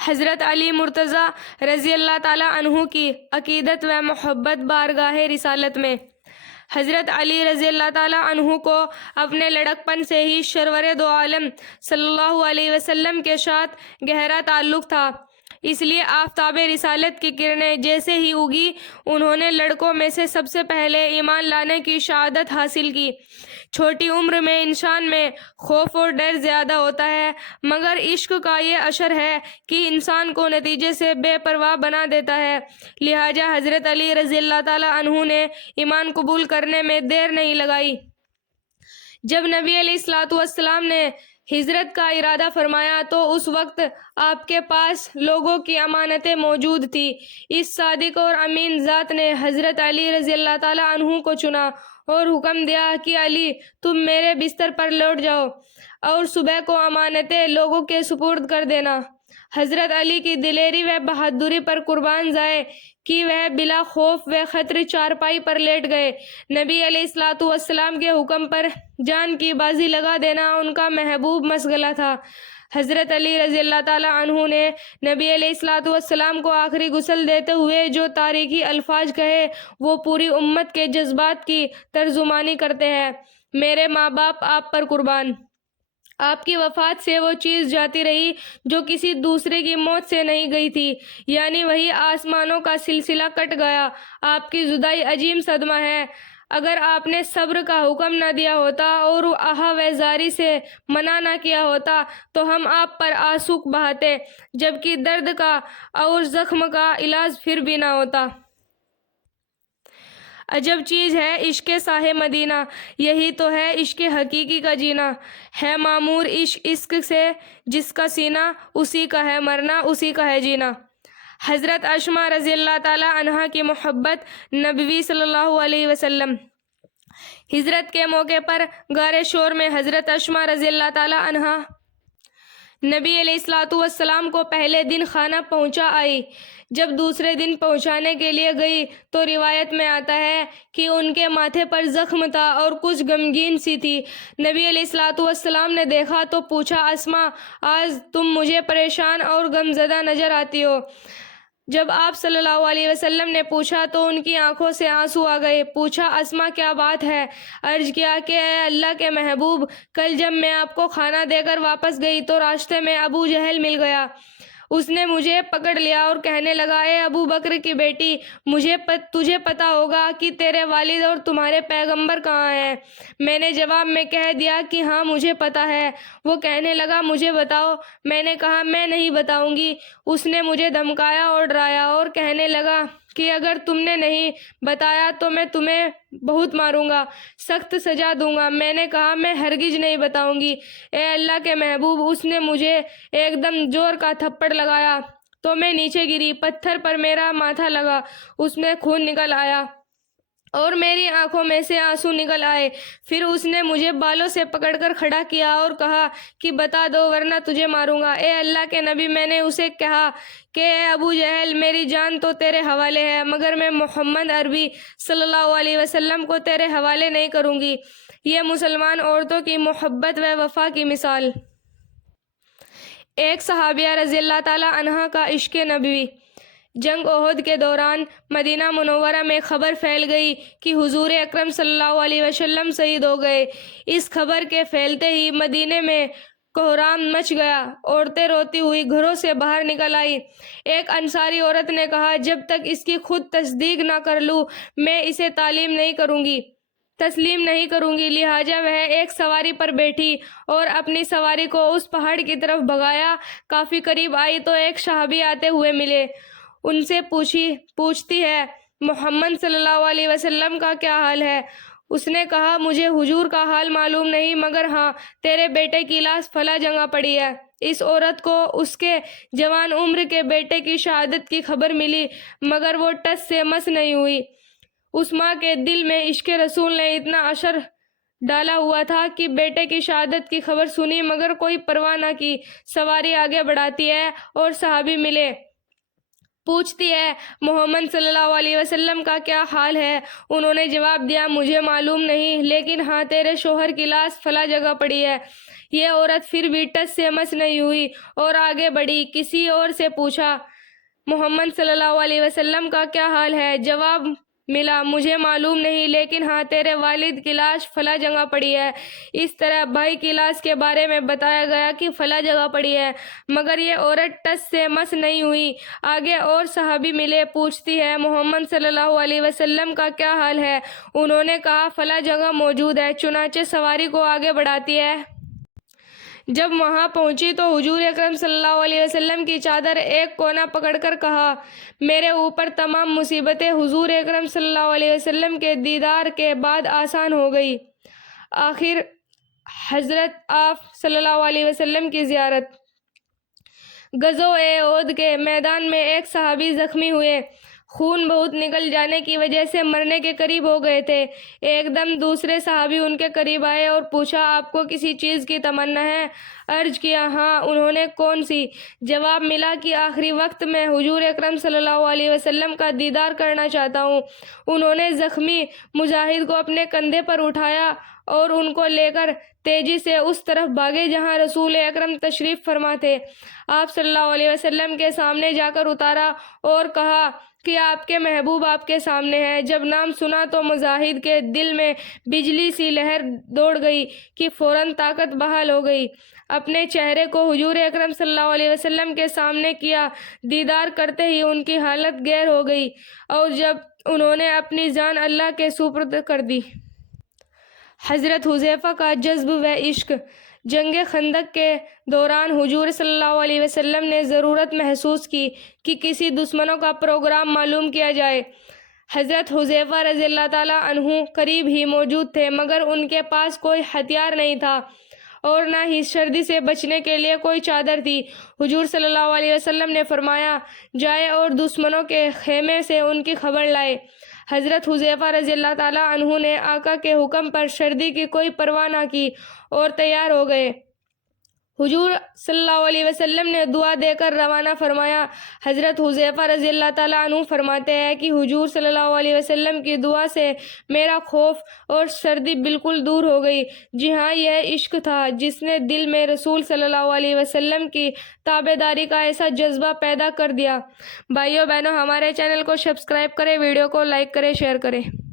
حضرت علی مرتضیٰ رضی اللہ تعالیٰ عنہ کی عقیدت و محبت بارگاہ رسالت میں۔ حضرت علی رضی اللہ تعالیٰ عنہ کو اپنے لڑکپن سے ہی سرور دو عالم صلی اللہ علیہ وسلم کے ساتھ گہرا تعلق تھا، اس لیے آفتاب رسالت کی کرنیں جیسے ہی اگی انہوں نے لڑکوں میں سے سب سے پہلے ایمان لانے کی شہادت حاصل کی۔ چھوٹی عمر میں انسان میں خوف اور ڈر زیادہ ہوتا ہے، مگر عشق کا یہ اثر ہے کہ انسان کو نتیجے سے بے پرواہ بنا دیتا ہے، لہٰذا حضرت علی رضی اللہ تعالیٰ عنہ نے ایمان قبول کرنے میں دیر نہیں لگائی۔ جب نبی علیہ الصلوۃ والسلام نے ہجرت کا ارادہ فرمایا تو اس وقت آپ کے پاس لوگوں کی امانتیں موجود تھی۔ اس صادق اور امین ذات نے حضرت علی رضی اللہ تعالیٰ عنہ کو چنا اور حکم دیا کہ علی تم میرے بستر پر لوٹ جاؤ اور صبح کو امانتیں لوگوں کے سپرد کر دینا۔ حضرت علی کی دلیری و بہادری پر قربان جائے کہ وہ بلا خوف و خطر چارپائی پر لیٹ گئے۔ نبی علیہ الصلوۃ والسلام کے حکم پر جان کی بازی لگا دینا ان کا محبوب مشغلہ تھا۔ حضرت علی رضی اللہ تعالیٰ عنہ نے نبی علیہ الصلوۃ والسلام کو آخری غسل دیتے ہوئے جو تاریخی الفاظ کہے وہ پوری امت کے جذبات کی ترجمانی کرتے ہیں۔ میرے ماں باپ آپ پر قربان۔ آپ کی وفات سے وہ چیز جاتی رہی جو کسی دوسرے کی موت سے نہیں گئی تھی، یعنی وہی آسمانوں کا سلسلہ کٹ گیا۔ آپ کی جدائی عظیم صدمہ ہے۔ اگر آپ نے صبر کا حکم نہ دیا ہوتا اور آہ و زاری سے منع نہ کیا ہوتا تو ہم آپ پر آنسو بہاتے، جبکہ درد کا اور زخم کا علاج پھر بھی نہ ہوتا۔ عجب چیز ہے عشق شاہ مدینہ، یہی تو ہے عشق حقیقی کا جینا۔ ہے معمور عشق سے جس کا سینہ، اسی کا ہے مرنا اسی کا ہے جینا۔ حضرت اسماء رضی اللہ تعالیٰ عنہا کی محبت نبوی صلی اللہ علیہ وسلم۔ ہجرت کے موقع پر غار شور میں حضرت اسماء رضی اللہ تعالیٰ عنہا نبی علیہ الصلوۃ والسلام کو پہلے دن کھانا پہنچا آئی۔ جب دوسرے دن پہنچانے کے لیے گئی تو روایت میں آتا ہے کہ ان کے ماتھے پر زخم تھا اور کچھ غمگین سی تھی۔ نبی علیہ الصلوۃ والسلام نے دیکھا تو پوچھا، اسماء آج تم مجھے پریشان اور غمزدہ نظر آتی ہو۔ جب آپ صلی اللہ علیہ وسلم نے پوچھا تو ان کی آنکھوں سے آنسو آ گئے۔ پوچھا، اسماء کیا بات ہے؟ عرض کیا کہ اے اللہ کے محبوب، کل جب میں آپ کو کھانا دے کر واپس گئی تو راستے میں ابو جہل مل گیا۔ اس نے مجھے پکڑ لیا اور کہنے لگا، اے ابو بکر کی بیٹی، تجھے پتا ہوگا کہ تیرے والد اور تمہارے پیغمبر کہاں ہیں؟ میں نے جواب میں کہہ دیا کہ ہاں مجھے پتا ہے۔ وہ کہنے لگا، مجھے بتاؤ۔ میں نے کہا، میں نہیں بتاؤں گی۔ اس نے مجھے دھمکایا اور ڈرایا اور کہنے لگا کہ اگر تم نے نہیں بتایا تو میں تمہیں بہت ماروں گا، سخت سزا دوں گا۔ میں نے کہا، میں ہرگز نہیں بتاؤں گی۔ اے اللہ کے محبوب، اس نے مجھے ایک دم زور کا تھپڑ لگایا تو میں نیچے گری۔ پتھر پر میرا ماتھا لگا، اس میں خون نکل آیا اور میری آنکھوں میں سے آنسو نکل آئے۔ پھر اس نے مجھے بالوں سے پکڑ کر کھڑا کیا اور کہا کہ بتا دو ورنہ تجھے ماروں گا۔ اے اللہ کے نبی، میں نے اسے کہا کہ اے ابو جہل، میری جان تو تیرے حوالے ہے، مگر میں محمد عربی صلی اللہ علیہ وسلم کو تیرے حوالے نہیں کروں گی۔ یہ مسلمان عورتوں کی محبت و وفا کی مثال۔ ایک صحابیہ رضی اللہ تعالیٰ عنہا کا عشق نبوی۔ جنگ احد کے دوران مدینہ منورہ میں خبر پھیل گئی کہ حضور اکرم صلی اللہ علیہ وسلم شہید ہو گئے۔ اس خبر کے پھیلتے ہی مدینے میں کوہرام مچ گیا۔ عورتیں روتی ہوئی گھروں سے باہر نکل آئیں۔ ایک انصاری عورت نے کہا، جب تک اس کی خود تصدیق نہ کر لوں میں اسے تسلیم نہیں کروں گی۔ لہٰذا وہ ایک سواری پر بیٹھی اور اپنی سواری کو اس پہاڑ کی طرف بھگایا۔ کافی قریب آئی تو ایک صحابی آتے ہوئے ملے۔ ان سے پوچھتی ہے، محمد صلی اللہ علیہ وسلم کا کیا حال ہے؟ اس نے کہا، مجھے حضور کا حال معلوم نہیں، مگر ہاں تیرے بیٹے کی لاش فلاں جگہ پڑی ہے۔ اس عورت کو اس کے جوان عمر کے بیٹے کی شہادت کی خبر ملی، مگر وہ ٹس سے مس نہیں ہوئی۔ اس ماں کے دل میں عشق رسول نے اتنا اثر ڈالا ہوا تھا کہ بیٹے کی شہادت کی خبر سنی مگر کوئی پرواہ نہ کی۔ سواری آگے بڑھاتی ہے اور صحابی ملے۔ پوچھتی ہے محمد صلی اللہ علیہ وسلم کا کیا حال ہے؟ انہوں نے جواب دیا مجھے معلوم نہیں، لیکن ہاں تیرے شوہر کی لاش فلاں جگہ پڑی ہے۔ یہ عورت پھر بھی ٹس سے مس نہیں ہوئی اور آگے بڑھی، کسی اور سے پوچھا محمد صلی اللہ علیہ وسلم کا کیا حال ہے؟ جواب ملا مجھے معلوم نہیں، لیکن ہاں تیرے والد کی لاش فلاں جگہ پڑی ہے۔ اس طرح بھائی کی لاش کے بارے میں بتایا گیا کہ فلاں جگہ پڑی ہے، مگر یہ عورت ٹس سے مس نہیں ہوئی۔ آگے اور صحابی ملے، پوچھتی ہے محمد صلی اللہ علیہ وسلم کا کیا حال ہے؟ انہوں نے کہا فلاں جگہ موجود ہے۔ چنانچہ سواری کو آگے بڑھاتی ہے۔ جب وہاں پہنچی تو حضور اکرم صلی اللہ علیہ وسلم کی چادر ایک کونا پکڑ کر کہا میرے اوپر تمام مصیبتیں حضور اکرم صلی اللہ علیہ وسلم کے دیدار کے بعد آسان ہو گئی۔ آخر حضرت آپ صلی اللہ علیہ وسلم کی زیارت۔ غزوہ احد کے میدان میں ایک صحابی زخمی ہوئے، خون بہت نکل جانے کی وجہ سے مرنے کے قریب ہو گئے تھے۔ ایک دم دوسرے صحابی ان کے قریب آئے اور پوچھا آپ کو کسی چیز کی تمنا ہے؟ عرض کیا ہاں۔ انہوں نے کون سی؟ جواب ملا کہ آخری وقت میں حضور اکرم صلی اللہ علیہ وسلم کا دیدار کرنا چاہتا ہوں۔ انہوں نے زخمی مجاہد کو اپنے کندھے پر اٹھایا اور ان کو لے کر تیزی سے اس طرف بھاگے جہاں رسول اکرم تشریف فرما تھے۔ آپ صلی اللہ علیہ وسلم کے سامنے جا کر اتارا اور کہا کہ آپ کے محبوب آپ کے سامنے ہیں۔ جب نام سنا تو مجاہد کے دل میں بجلی سی لہر دوڑ گئی کہ فوراً طاقت بحال ہو گئی۔ اپنے چہرے کو حضور اکرم صلی اللہ علیہ وسلم کے سامنے کیا، دیدار کرتے ہی ان کی حالت گیر ہو گئی اور جب انہوں نے اپنی جان اللہ کے سپرد کر دی۔ حضرت حذیفہ کا جذب و عشق۔ جنگ خندق کے دوران حضور صلی اللہ علیہ وسلم نے ضرورت محسوس کی کہ کسی دشمنوں کا پروگرام معلوم کیا جائے۔ حضرت حذیفہ رضی اللہ تعالیٰ عنہ قریب ہی موجود تھے، مگر ان کے پاس کوئی ہتھیار نہیں تھا اور نہ ہی سردی سے بچنے کے لیے کوئی چادر تھی۔ حضور صلی اللہ علیہ وسلم نے فرمایا جائے اور دشمنوں کے خیمے سے ان کی خبر لائے۔ حضرت حذیفہ رضی اللہ تعالیٰ عنہ نے آقا کے حکم پر سردی کی کوئی پرواہ نہ کی اور تیار ہو گئے۔ حضور صلی اللہ علیہ وسلم نے دعا دے کر روانہ فرمایا۔ حضرت حذیفہ رضی اللہ تعالیٰ عنہ فرماتے ہیں کہ حضور صلی اللہ علیہ وسلم کی دعا سے میرا خوف اور سردی بالکل دور ہو گئی۔ جی ہاں، یہ عشق تھا جس نے دل میں رسول صلی اللہ علیہ وسلم کی تابعداری کا ایسا جذبہ پیدا کر دیا۔ بھائیو بہنوں، ہمارے چینل کو سبسکرائب کریں، ویڈیو کو لائک کریں، شیئر کریں۔